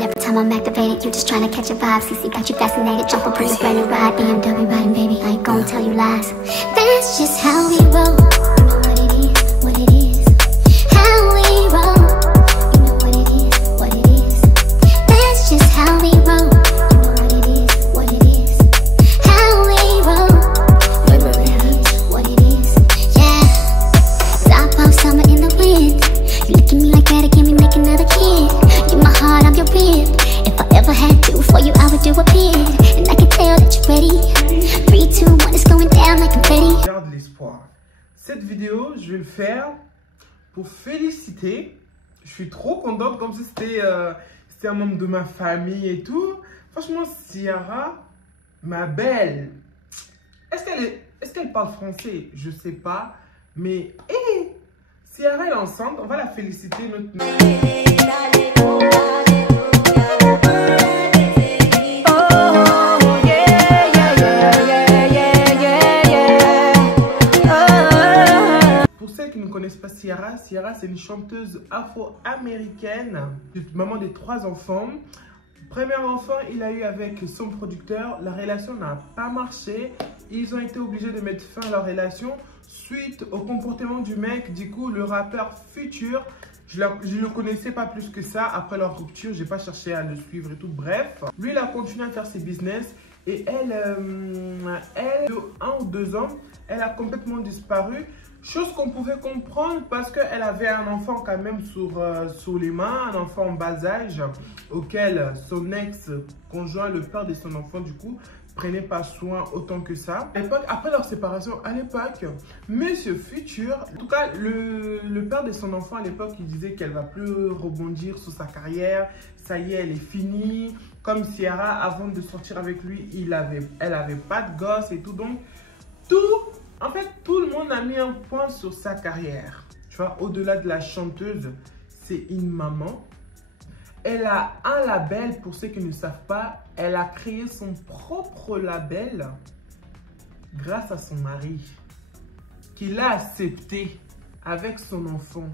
Every time I'm activated, you just trying to catch a vibe. CC got you fascinated, jump up on the brand new ride. BMW riding, baby, I ain't gonna tell you lies. That's just how we roll. You know what it is, what it is. How we roll. You know what it is, what it is. That's just how we roll. You know what it is, what it is. How we roll. You know what it is, what it is. Yeah. Top off summer in the wind. You look at me like that, it can me make another kid. You're my heart, I'm your rib. If I ever had to for you, I would do a bid. And I can tell that you're ready. 3, 2, 1, it's going down like confetti. Garde l'espoir. Cette vidéo, je vais le faire pour féliciter. Je suis trop contente, comme si c'était un membre de ma famille et tout. Franchement, Ciara, ma belle. Est-ce qu'elle parle français? Je sais pas. Mais, hé, Ciara est enceinte. On va la féliciter. Pour celles qui ne connaissent pas Ciara, Ciara c'est une chanteuse afro-américaine, maman de 3 enfants. Premier enfant, il a eu avec son producteur. La relation n'a pas marché. Ils ont été obligés de mettre fin à leur relation suite au comportement du mec. Du coup, le rappeur Future, je ne le connaissais pas plus que ça. Après leur rupture, j'ai pas cherché à le suivre et tout. Bref, lui, il a continué à faire ses business. Et elle, de 1 ou 2 ans, elle a complètement disparu. Chose qu'on pouvait comprendre parce qu'elle avait un enfant quand même sur les mains, un enfant en bas âge auquel son ex-conjoint, le père de son enfant du coup, prenait pas soin autant que ça. À l'époque, après leur séparation, à l'époque, Monsieur Future, en tout cas le père de son enfant à l'époque, il disait qu'elle va plus rebondir sur sa carrière, ça y est, elle est finie. Comme Ciara, avant de sortir avec lui, elle avait pas de gosse et tout, donc en fait, tout le monde a mis un point sur sa carrière. Tu vois, au-delà de la chanteuse, c'est une maman. Elle a un label, pour ceux qui ne savent pas, elle a créé son propre label grâce à son mari, qu'il a accepté avec son enfant.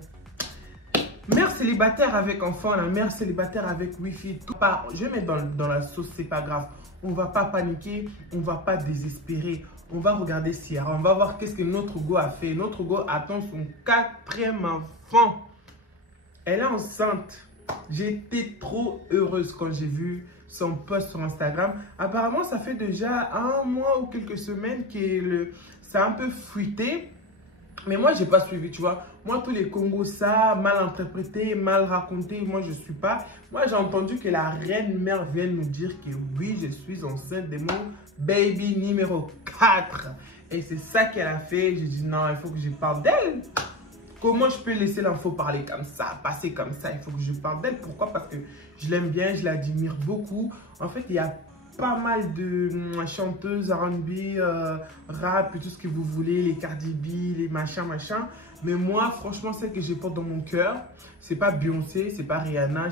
Mère célibataire avec enfant, la mère célibataire avec wifi, tout part. Je vais mettre dans la sauce, c'est pas grave. On va pas paniquer, on va pas désespérer. On va regarder Ciara, on va voir qu'est-ce que notre go a fait. Notre go attend son 4e enfant. Elle est enceinte. J'étais trop heureuse quand j'ai vu son post sur Instagram. Apparemment, ça fait déjà 1 mois ou quelques semaines que ça a un peu fuité. Mais moi, j'ai pas suivi, tu vois. Moi, tous les Congos, ça, mal interprété, mal raconté, moi, je suis pas. Moi, j'ai entendu que la reine mère vient nous dire que oui, je suis enceinte de mon baby numéro 4. Et c'est ça qu'elle a fait. J'ai dit non, il faut que je parle d'elle. Comment je peux laisser l'info parler comme ça, passer comme ça? Il faut que je parle d'elle. Pourquoi? Parce que je l'aime bien, je l'admire beaucoup. En fait, il y a pas mal de chanteuses R&B, rap et tout ce que vous voulez, les Cardi B, les machins. Mais moi, franchement, celle que je porte dans mon cœur, c'est pas Beyoncé, c'est pas Rihanna.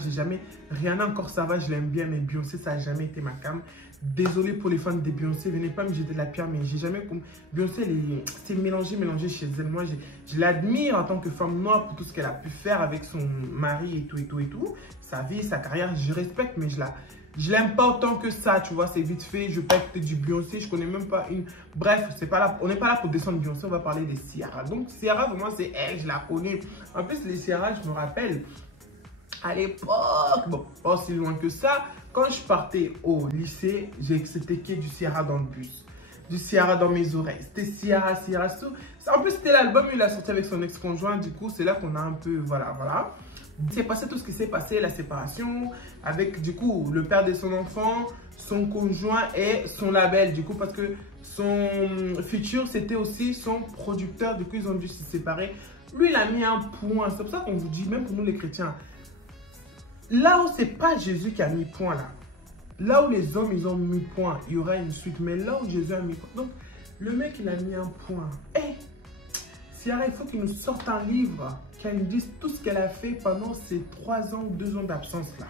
Rihanna encore ça va, je l'aime bien, mais Beyoncé, ça n'a jamais été ma cam. Désolé pour les fans de Beyoncé, venez pas me jeter de la pierre, mais j'ai jamais... Beyoncé, c'est mélangé chez elle. Moi, je l'admire en tant que femme noire pour tout ce qu'elle a pu faire avec son mari et tout. Sa vie, sa carrière, je respecte, mais je l'aime pas autant que ça, tu vois, c'est vite fait. Je peux écouter du Beyoncé, je connais même pas une... Bref, on n'est pas là pour descendre Beyoncé, on va parler des Ciara. Donc, Ciara, vraiment, c'est elle, je la connais. En plus, les Ciara, je me rappelle, à l'époque, bon, pas si loin que ça, quand je partais au lycée, c'était que du Ciara dans le bus. Du Ciara dans mes oreilles. C'était Ciara. En plus, c'était l'album, il a sorti avec son ex-conjoint. Du coup, c'est là qu'on a un peu, voilà. C'est passé tout ce qui s'est passé, la séparation, avec du coup le père de son enfant, son conjoint et son label. Du coup, parce que son Future, c'était aussi son producteur. Du coup, ils ont dû se séparer. Lui, il a mis un point. C'est pour ça qu'on vous dit, même pour nous les chrétiens, là où c'est pas Jésus qui a mis point là. Là où les hommes, ils ont mis point, il y aura une suite. Mais là où Jésus a mis point. Donc, le mec, il a mis un point. Ciara, il faut qu'il nous sorte un livre, qu'elle nous dise tout ce qu'elle a fait pendant ces 3 ans ou 2 ans d'absence là.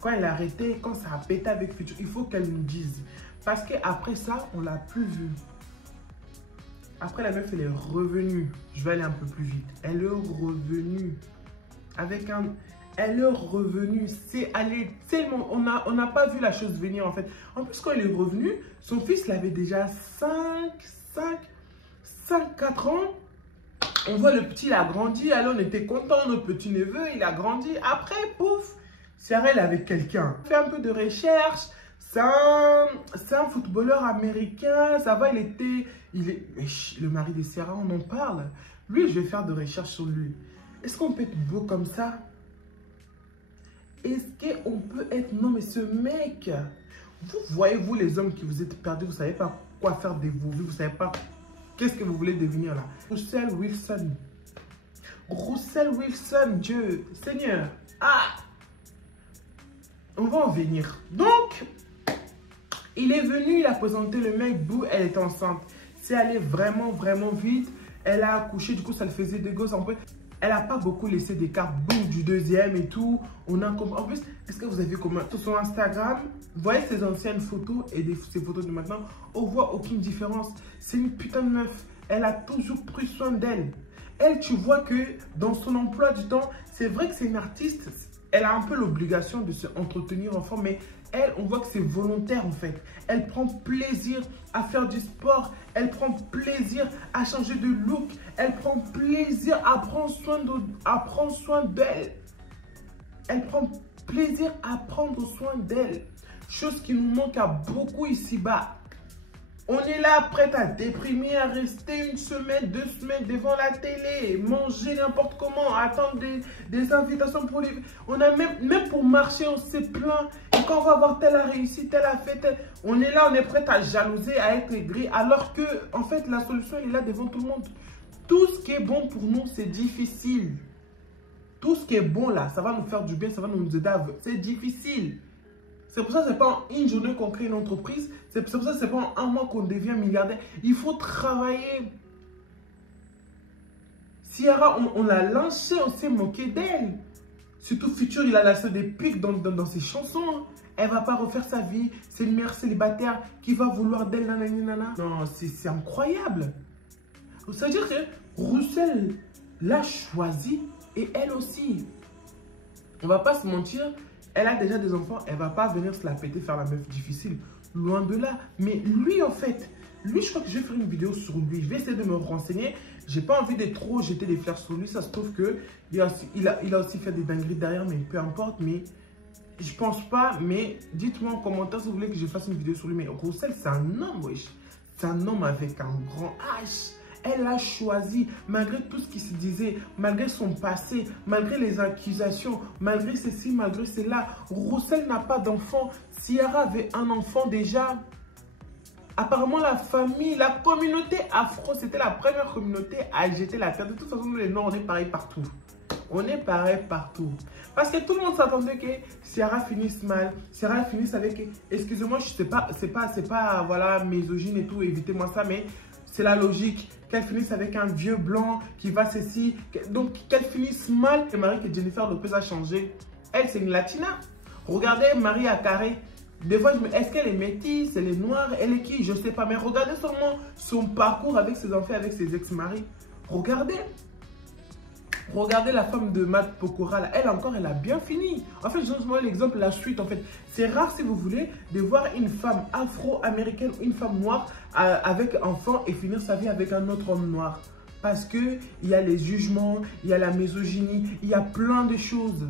Quand elle a arrêté, quand ça a pété avec Future, il faut qu'elle nous dise. Parce qu'après ça, on ne l'a plus vue. Après, la meuf, elle est revenue. Je vais aller un peu plus vite. Elle est revenue avec un... Elle est revenue, c'est allé tellement, on n'a pas vu la chose venir en fait. En plus, quand elle est revenue, son fils l'avait déjà 4 ans. On voit le petit, il a grandi, alors on était content, notre petit neveu, il a grandi. Après, pouf, Ciara, elle est avec quelqu'un. Fait un peu de recherche, c'est un footballeur américain, ça va, le mari de Ciara, on en parle. Lui, je vais faire de recherche sur lui. Est-ce qu'on peut être beau comme ça? Est-ce qu'on peut être... Non, mais ce mec, vous voyez-vous les hommes qui vous êtes perdus, vous ne savez pas quoi faire de vos vies, vous ne savez pas qu'est-ce que vous voulez devenir là. Russell Wilson. Russell Wilson, Dieu, Seigneur. Ah! On va en venir. Donc, il est venu, il a présenté le mec, bouh, elle est enceinte. C'est allé vraiment, vraiment vite. Elle a accouché, du coup, ça le faisait des gosses un peu. Elle n'a pas beaucoup laissé d'écart, boum, du deuxième et tout. On a en plus, est-ce que vous avez vu comment sur son Instagram, vous voyez ses anciennes photos et ses photos de maintenant, on voit aucune différence. C'est une putain de meuf. Elle a toujours pris soin d'elle. Elle, tu vois que dans son emploi du temps, c'est vrai que c'est une artiste. Elle a un peu l'obligation de se entretenir enfant, mais elle, on voit que c'est volontaire en fait. Elle prend plaisir à faire du sport. Elle prend plaisir à changer de look. Elle prend plaisir à prendre soin d'elle. Elle prend plaisir à prendre soin d'elle. Chose qui nous manque à beaucoup ici-bas. On est là prêt à déprimer, à rester 1 semaine, 2 semaines devant la télé, manger n'importe comment, attendre des invitations pour les... On a même pour marcher, on s'est plaint. Et quand on va voir tel a réussi, tel a fait, tel... On est là, on est prêt à jalouser, à être aigri, alors que, en fait, la solution est là devant tout le monde. Tout ce qui est bon pour nous, c'est difficile. Tout ce qui est bon là, ça va nous faire du bien, ça va nous aider à... C'est difficile. C'est pour ça que ce n'est pas en une journée qu'on crée une entreprise. C'est pour ça que ce n'est pas en un mois qu'on devient milliardaire. Il faut travailler. Ciara, on l'a lancée, on s'est moqué d'elle. Surtout Future, il a laissé des pics dans ses chansons. Elle ne va pas refaire sa vie. C'est une mère célibataire qui va vouloir d'elle. Nanana. Non, c'est incroyable. Ça veut dire que Russell l'a choisi et elle aussi. On ne va pas se mentir. Elle a déjà des enfants, elle ne va pas venir se la péter, faire la meuf difficile. Loin de là. Mais lui, en fait, lui, je crois que je vais faire une vidéo sur lui. Je vais essayer de me renseigner. J'ai pas envie de trop jeter des fleurs sur lui. Ça se trouve qu'il a aussi fait des dingueries derrière, mais peu importe. Mais je pense pas. Mais dites-moi en commentaire si vous voulez que je fasse une vidéo sur lui. Mais Russell, c'est un homme, wesh. C'est un homme avec un grand H. Elle a choisi, malgré tout ce qui se disait, malgré son passé, malgré les accusations, malgré ceci, malgré cela. Russell n'a pas d'enfant. Ciara avait un enfant déjà. Apparemment, la famille, la communauté afro, c'était la première communauté à jeter la pierre. De toute façon, nous les Noirs, on est pareil partout. On est pareil partout. Parce que tout le monde s'attendait que Ciara finisse mal. Ciara finisse avec, excusez-moi, c'est pas, voilà, misogyne et tout, évitez-moi ça, mais c'est la logique. Qu'elle finisse avec un vieux blanc qui va ceci. Donc, qu'elle finisse mal. Et Marie, que Jennifer Lopez a changé. Elle, c'est une latina. Regardez Maria Carey. Des fois, je me dis, est-ce qu'elle est métisse? Elle est noire? Elle est qui? Je ne sais pas. Mais regardez seulement son parcours avec ses enfants, avec ses ex-maris. Regardez. Regardez la femme de Matt Pokora, là. Elle encore, elle a bien fini. En fait, je vous donne l'exemple, la suite. En fait, c'est rare, si vous voulez, de voir une femme afro-américaine, une femme noire avec enfant et finir sa vie avec un autre homme noir. Parce qu'il y a les jugements, il y a la misogynie, il y a plein de choses.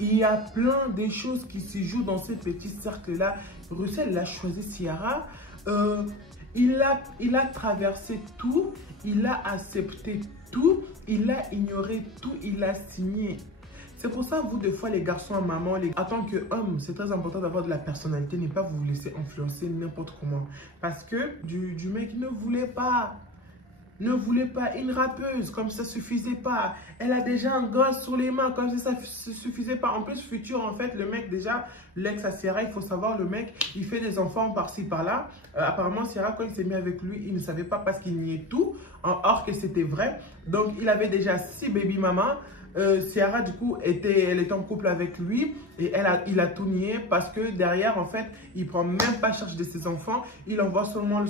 Il y a plein de choses qui se jouent dans ces petits cercles-là. Russell, il a choisi Ciara. Il a traversé tout. Il a accepté tout. Il a ignoré tout. Il a signé. C'est pour ça, vous, des fois, les garçons à maman, en tant qu'homme, c'est très important d'avoir de la personnalité. Ne pas vous laisser influencer n'importe comment. Parce que du mec ne voulait pas. Ne voulait pas une rappeuse, comme ça ne suffisait pas. Elle a déjà un gosse sur les mains, comme ça ne suffisait pas. En plus, Future, en fait, le mec, déjà, l'ex à Ciara, il faut savoir, le mec, il fait des enfants par-ci, par-là. Apparemment, Ciara, quand il s'est mis avec lui, il ne savait pas parce qu'il niait tout, or que c'était vrai. Donc, il avait déjà 6 baby mamas. Ciara, du coup, elle était en couple avec lui et il a tout nié parce que derrière, en fait, il ne prend même pas charge de ses enfants. Il envoie seulement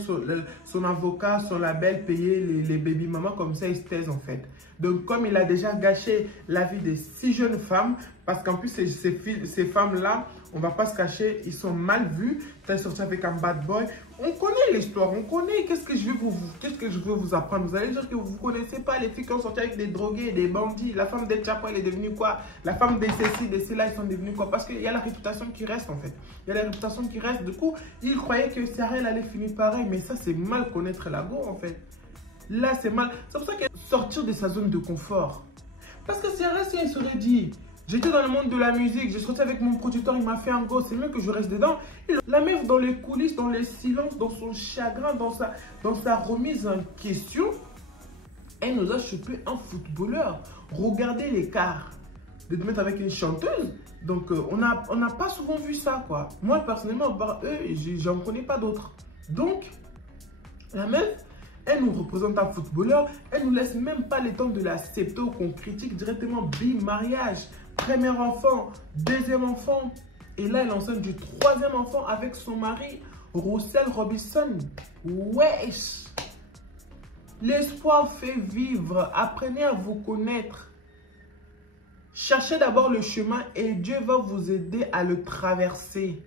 son avocat, son label, payer les baby mamas, comme ça, il se taise, en fait. Donc, comme il a déjà gâché la vie de 6 jeunes femmes, parce qu'en plus, ces femmes-là, on ne va pas se cacher, ils sont mal vus. Tu es sorti avec un bad boy. On connaît l'histoire, on connaît. Qu'est-ce que je veux vous apprendre? Vous allez dire que vous ne connaissez pas les filles qui ont sorti avec des drogués, des bandits. La femme des Chapo, elle est devenue quoi? La femme des Cécile, des Céla, ils sont devenus quoi? Parce qu'il y a la réputation qui reste, en fait. Il y a la réputation qui reste. Du coup, ils croyaient que Ciara, elle allait finir pareil. Mais ça, c'est mal connaître la go, en fait. Là, c'est mal. C'est pour ça qu'elle sortir de sa zone de confort. Parce que Ciara, si elle serait dit... J'étais dans le monde de la musique, j'ai sorti avec mon producteur, il m'a fait un go, c'est mieux que je reste dedans. Et la meuf dans les coulisses, dans les silences, dans son chagrin, dans sa remise en question, elle nous a chopé un footballeur. Regardez l'écart de te mettre avec une chanteuse. Donc on n'a pas souvent vu ça, quoi. Moi personnellement, par eux, j'en connais pas d'autres. Donc, la meuf, elle nous représente un footballeur, elle nous laisse même pas le temps de l'accepter ou qu'on critique directement. Bim, mariage. Premier enfant, deuxième enfant, et là elle est enceinte du troisième enfant avec son mari, Russell Robinson. Wesh! L'espoir fait vivre, apprenez à vous connaître. Cherchez d'abord le chemin et Dieu va vous aider à le traverser.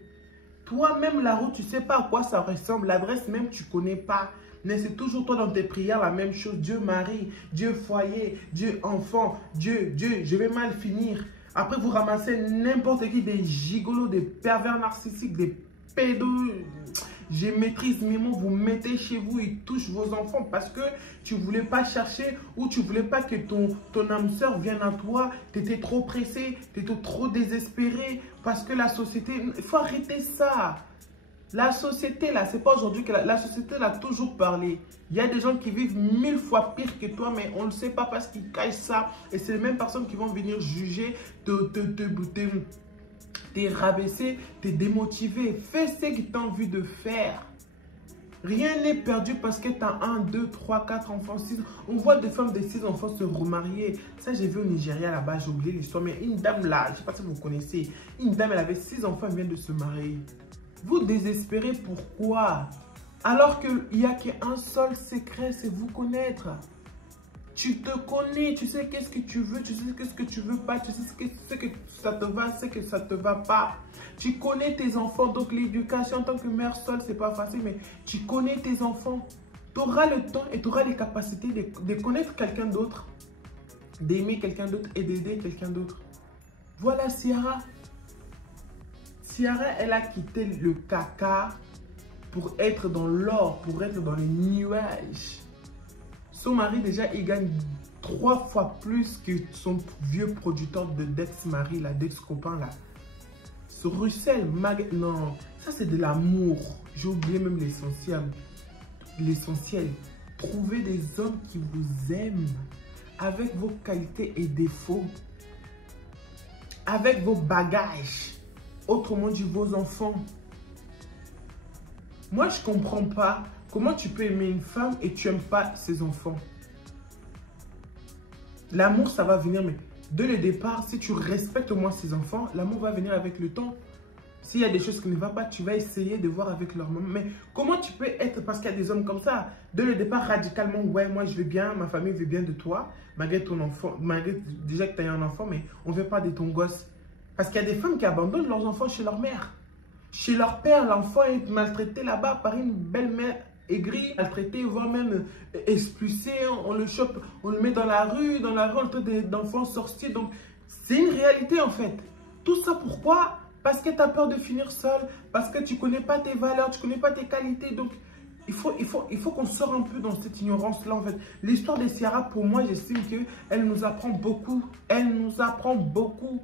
Toi-même la route, tu ne sais pas à quoi ça ressemble, l'adresse même tu ne connais pas. Mais c'est toujours toi dans tes prières la même chose. Dieu mari, Dieu foyer, Dieu enfant, Dieu, je vais mal finir. Après, vous ramassez n'importe qui, des gigolos, des pervers narcissiques, des pédos. Je maîtrise mes mots, vous mettez chez vous, ils touchent vos enfants parce que tu ne voulais pas chercher ou tu ne voulais pas que ton âme sœur vienne à toi. Tu étais trop pressé, tu étais trop désespéré parce que la société... Il faut arrêter ça. La société, là, c'est pas aujourd'hui que la société l'a toujours parlé. Il y a des gens qui vivent 1000 fois pire que toi, mais on ne le sait pas parce qu'ils cachent ça. Et c'est les mêmes personnes qui vont venir juger, te rabaisser, te démotiver. Fais ce que tu as envie de faire. Rien n'est perdu parce que tu as 1, 2, 3, 4 enfants, 6. On voit des femmes de 6 enfants se remarier. Ça, j'ai vu au Nigeria là-bas, j'ai oublié l'histoire. Mais une dame là, je ne sais pas si vous connaissez. Une dame, elle avait 6 enfants, elle vient de se marier. Vous désespérez pourquoi? Alors qu'il n'y a qu'un seul secret, c'est vous connaître. Tu te connais, tu sais qu'est-ce que tu veux, tu sais qu'est-ce que tu veux pas, tu sais ce que ça te va, ce que ça te va pas. Tu connais tes enfants, donc l'éducation en tant que mère seule, c'est pas facile, mais tu connais tes enfants. Tu auras le temps et tu auras les capacités de connaître quelqu'un d'autre, d'aimer quelqu'un d'autre et d'aider quelqu'un d'autre. Voilà Ciara. Ciara, elle a quitté le caca pour être dans l'or, pour être dans les nuages. Son mari, déjà, il gagne 3 fois plus que son vieux producteur d'ex-mari, d'ex-copain, là. Ce Russell, non, ça c'est de l'amour. J'ai oublié même l'essentiel. L'essentiel. Trouvez des hommes qui vous aiment avec vos qualités et défauts, avec vos bagages. Autrement dit, vos enfants. Moi, je ne comprends pas comment tu peux aimer une femme et tu n'aimes pas ses enfants. L'amour, ça va venir, mais dès le départ, si tu respectes au moins ses enfants, l'amour va venir avec le temps. S'il y a des choses qui ne vont pas, tu vas essayer de voir avec leur maman. Mais comment tu peux être, parce qu'il y a des hommes comme ça, dès le départ, radicalement, ouais, moi je veux bien, ma famille veut bien de toi, malgré ton enfant, malgré déjà que tu as un enfant, mais on ne veut pas de ton gosse. Parce qu'il y a des femmes qui abandonnent leurs enfants chez leur mère. Chez leur père, l'enfant est maltraité là-bas par une belle-mère aigrie, maltraité, voire même expulsé. On le chope, on le met dans la rue entre d'enfants sorciers. Donc, c'est une réalité en fait. Tout ça pourquoi? Parce que tu as peur de finir seul, parce que tu ne connais pas tes valeurs, tu ne connais pas tes qualités. Donc, il faut qu'on sorte un peu dans cette ignorance-là en fait. L'histoire de Ciara, pour moi, j'estime qu'elle nous apprend beaucoup. Elle nous apprend beaucoup.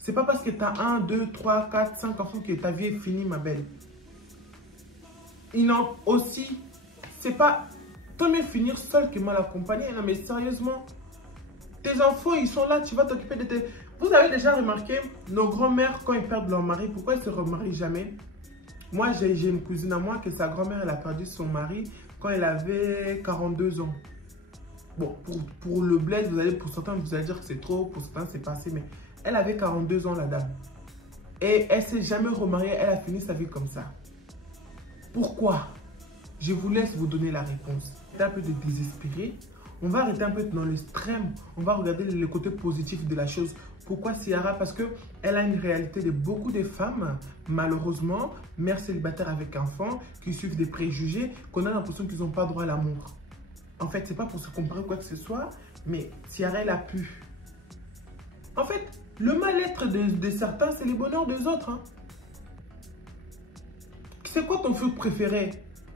C'est pas parce que tu as 1, 2, 3, 4, 5 enfants que ta vie est finie, ma belle. Et non, aussi, c'est pas tant mieux finir seul que mal accompagné. Non, mais sérieusement, tes enfants, ils sont là, tu vas t'occuper de tes... Vous avez déjà remarqué, nos grands-mères, quand ils perdent leur mari, pourquoi ils ne se remarient jamais? Moi, j'ai une cousine à moi que sa grand-mère, elle a perdu son mari quand elle avait 42 ans. Bon, pour le bled, pour certains, vous allez dire que c'est trop, pour certains, c'est pas assez. Mais elle avait 42 ans, la dame. Et elle s'est jamais remariée, elle a fini sa vie comme ça. Pourquoi? Je vous laisse vous donner la réponse. Un peu de désespéré. On va arrêter un peu dans l'extrême. On va regarder le côté positif de la chose. Pourquoi Ciara? Parce qu'elle a une réalité de beaucoup de femmes, malheureusement, mères célibataires avec enfants, qui suivent des préjugés, qu'on a l'impression qu'ils n'ont pas droit à l'amour. En fait, c'est pas pour se comparer quoi que ce soit, mais Ciara, elle a pu. En fait, le mal-être de certains, c'est le bonheur des autres. Hein. C'est quoi ton fruit préféré?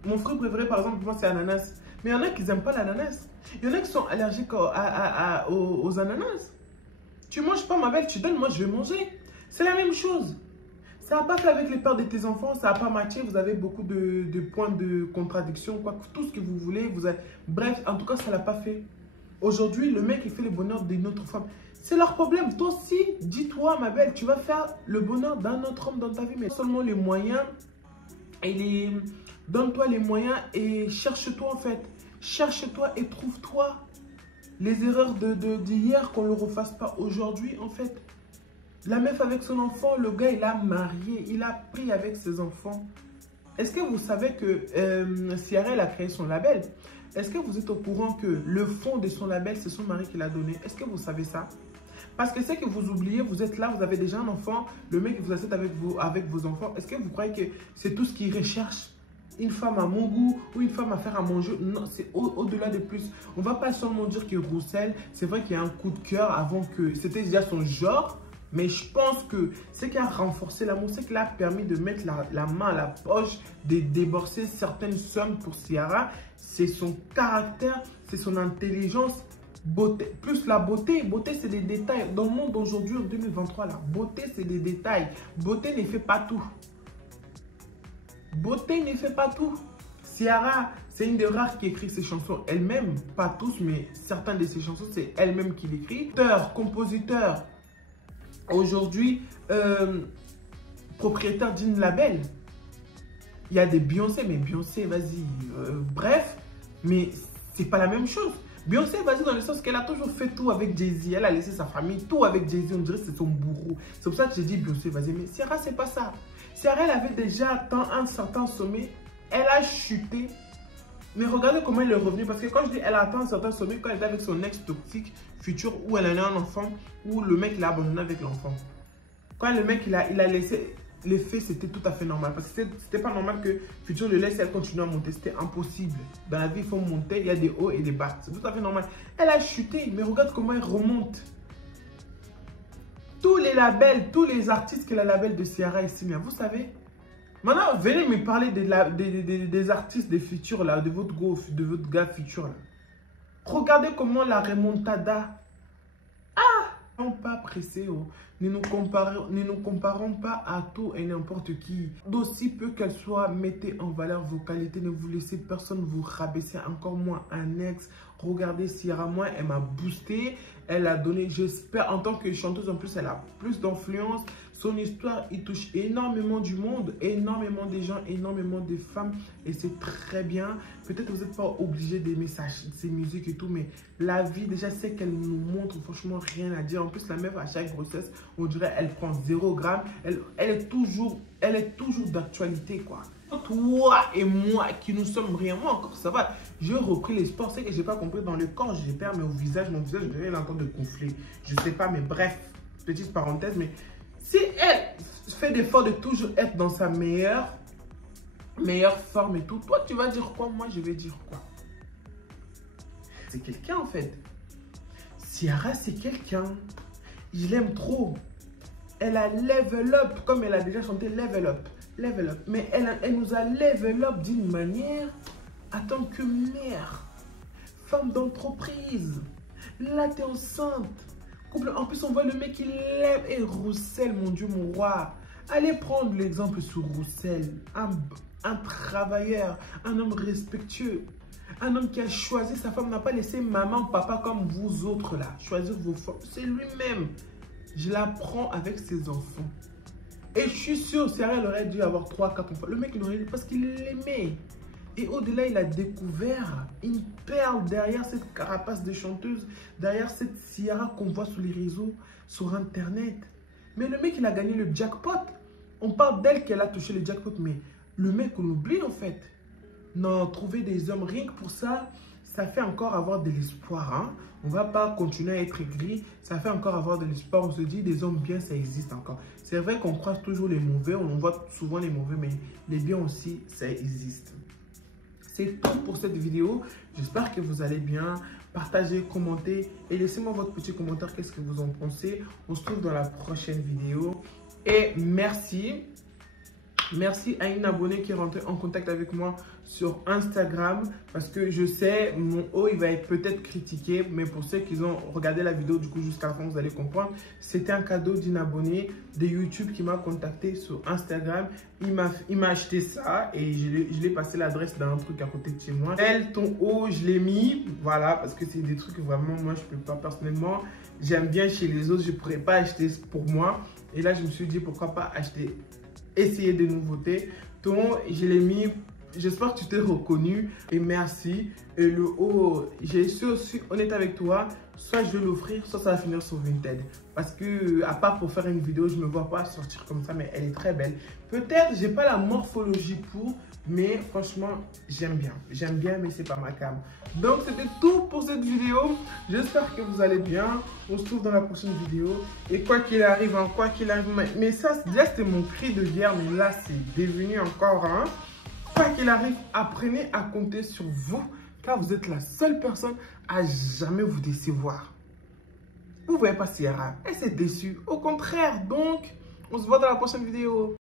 Mon fruit préféré, par exemple, moi, c'est l'ananas. Mais il y en a qui n'aiment pas l'ananas. Il y en a qui sont allergiques aux ananas. Tu manges pas, ma belle, tu donnes, moi, je vais manger. C'est la même chose. Ça n'a pas fait avec les pères de tes enfants, ça n'a pas matché. Vous avez beaucoup de points de contradiction, quoi, tout ce que vous voulez. Bref, en tout cas, ça ne l'a pas fait. Aujourd'hui, le mec, il fait le bonheur d'une autre femme. C'est leur problème. Toi aussi, dis-toi, ma belle, tu vas faire le bonheur d'un autre homme dans ta vie, mais seulement les moyens. Donne-toi les moyens et cherche-toi en fait. Cherche-toi et trouve-toi. Les erreurs d'hier, qu'on ne le refasse pas aujourd'hui en fait. La meuf avec son enfant, le gars il a marié, il a pris avec ses enfants. Est-ce que vous savez que Ciara elle a créé son label? Est-ce que vous êtes au courant que le fond de son label c'est son mari qui l'a donné? Est-ce que vous savez ça? Parce que c'est que vous oubliez, vous êtes là, vous avez déjà un enfant, le mec vous assiette avec vos enfants. Est-ce que vous croyez que c'est tout ce qu'il recherche? Une femme à mon goût ou une femme à faire à manger? Non, c'est au-delà de plus. On ne va pas seulement dire que Roussel, c'est vrai qu'il y a un coup de cœur avant que c'était déjà son genre. Mais je pense que ce qui a renforcé l'amour, c'est qu'il a permis de mettre la main à la poche, de débourser certaines sommes pour Ciara. C'est son caractère, c'est son intelligence. Beauté, plus la beauté, beauté c'est des détails. Dans le monde d'aujourd'hui, en 2023, la beauté c'est des détails. Beauté ne fait pas tout. Beauté ne fait pas tout. Ciara, c'est une des rares qui écrit ses chansons elle-même. Pas tous, mais certaines de ses chansons, c'est elle-même qui l'écrit. Compositeur, aujourd'hui, propriétaire d'une label. Il y a des Beyoncé, mais Beyoncé, vas-y. Bref, mais c'est pas la même chose. Beyoncé, vas-y, dans le sens qu'elle a toujours fait tout avec Jay-Z. Elle a laissé sa famille, tout avec Jay-Z. On dirait que c'est son bourreau. C'est pour ça que j'ai dit Beyoncé, vas-y. Mais Ciara, c'est pas ça. Ciara, elle avait déjà atteint un certain sommet. Elle a chuté. Mais regardez comment elle est revenue. Parce que quand je dis elle a atteint un certain sommet, quand elle était avec son ex toxique futur, où elle a eu un enfant, où le mec l'a abandonné avec l'enfant. Quand le mec il a laissé, l'effet c'était tout à fait normal. Parce que c'était pas normal que Futur le laisse et elle continue à monter. C'était impossible. Dans la vie, il faut monter. Il y a des hauts et des bas. C'est tout à fait normal. Elle a chuté. Mais regarde comment elle remonte. Tous les labels, tous les artistes que la label de Ciara ici, vous savez. Maintenant, venez me parler des artistes des futurs, là, de votre gars futur. Là. Regardez comment la remontada. Ah! Pas pressé. Oh. Ne nous comparons pas à tout et n'importe qui. D'aussi peu qu'elle soit, mettez en valeur vos qualités. Ne vous laissez personne vous rabaisser, encore moins un ex. Regardez Ciara, moi, elle m'a boosté. Elle a donné, j'espère, en tant que chanteuse, en plus, elle a plus d'influence. Son histoire, il touche énormément du monde, énormément de gens, énormément de femmes. Et c'est très bien. Peut-être que vous n'êtes pas obligé d'aimer ses musiques et tout, mais la vie, déjà, c'est qu'elle nous montre, franchement, rien à dire. En plus, la meuf, à chaque grossesse, on dirait, elle prend 0 g. Elle est toujours d'actualité, quoi. Toi et moi qui nous sommes rien, moi encore ça va. J'ai repris les sports, c'est que j'ai pas compris dans le corps, j'ai perdu mon visage, je devais l'entendre de gonfler. Je sais pas, mais bref, petite parenthèse, mais si elle fait l'effort de toujours être dans sa meilleure forme et tout, toi tu vas dire quoi, moi je vais dire quoi. C'est quelqu'un en fait. Ciara c'est quelqu'un. Je l'aime trop. Elle a level up, comme elle a déjà chanté level up. Level up. Mais elle nous a level up d'une manière en tant que mère, femme d'entreprise. Là, t'es enceinte. Couple. En plus, on voit le mec, il lève. Et Roussel, mon Dieu, mon roi. Allez prendre l'exemple sur Roussel. Un travailleur, un homme respectueux. Un homme qui a choisi sa femme, n'a pas laissé maman, papa comme vous autres là. Choisir vos femmes. C'est lui-même. Je la prends avec ses enfants. Et je suis sûr, Ciara, elle aurait dû avoir 3-4 enfants. Le mec, il aurait dit parce qu'il l'aimait. Et au-delà, il a découvert une perle derrière cette carapace de chanteuse, derrière cette Ciara qu'on voit sur les réseaux, sur Internet. Mais le mec, il a gagné le jackpot. On parle d'elle qu'elle a touché le jackpot, mais le mec, on l'oublie en fait. Non, trouver des hommes rien que pour ça, ça fait encore avoir de l'espoir. Hein? On ne va pas continuer à être aigri. Ça fait encore avoir de l'espoir. On se dit, des hommes bien, ça existe encore. C'est vrai qu'on croise toujours les mauvais. On voit souvent les mauvais, mais les biens aussi, ça existe. C'est tout pour cette vidéo. J'espère que vous allez bien. Partagez, commentez et laissez-moi votre petit commentaire. Qu'est-ce que vous en pensez? On se trouve dans la prochaine vidéo. Et merci. Merci à une abonnée qui est rentrée en contact avec moi sur Instagram parce que je sais, mon haut, il va être peut-être critiqué, mais pour ceux qui ont regardé la vidéo du coup jusqu'à la fin, vous allez comprendre. C'était un cadeau d'une abonnée de YouTube qui m'a contacté sur Instagram. Il m'a acheté ça et je l'ai passé l'adresse d'un truc à côté de chez moi. Elle, ton haut, je l'ai mis, voilà, parce que c'est des trucs que vraiment, moi, je peux pas personnellement. J'aime bien chez les autres, je pourrais pas acheter pour moi. Et là, je me suis dit, pourquoi pas acheter, essayer des nouveautés. Donc, je l'ai mis. J'espère que tu t'es reconnu et merci. Et le haut, j'ai suis aussi honnête avec toi. Soit je vais l'offrir, soit ça va finir sur Vinted. Parce que, à part pour faire une vidéo, je ne me vois pas sortir comme ça, mais elle est très belle. Peut-être, j'ai pas la morphologie pour, mais franchement, j'aime bien. J'aime bien, mais c'est pas ma cam. Donc, c'était tout pour cette vidéo. J'espère que vous allez bien. On se trouve dans la prochaine vidéo. Et quoi qu'il arrive, hein, quoi qu'il arrive, mais ça, déjà, c'était mon cri de guerre, mais là, c'est devenu encore un. Quoi qu'il arrive, apprenez à compter sur vous, car vous êtes la seule personne à jamais vous décevoir. Vous ne voyez pas Ciara, elle s'est déçue. Au contraire, donc, on se voit dans la prochaine vidéo.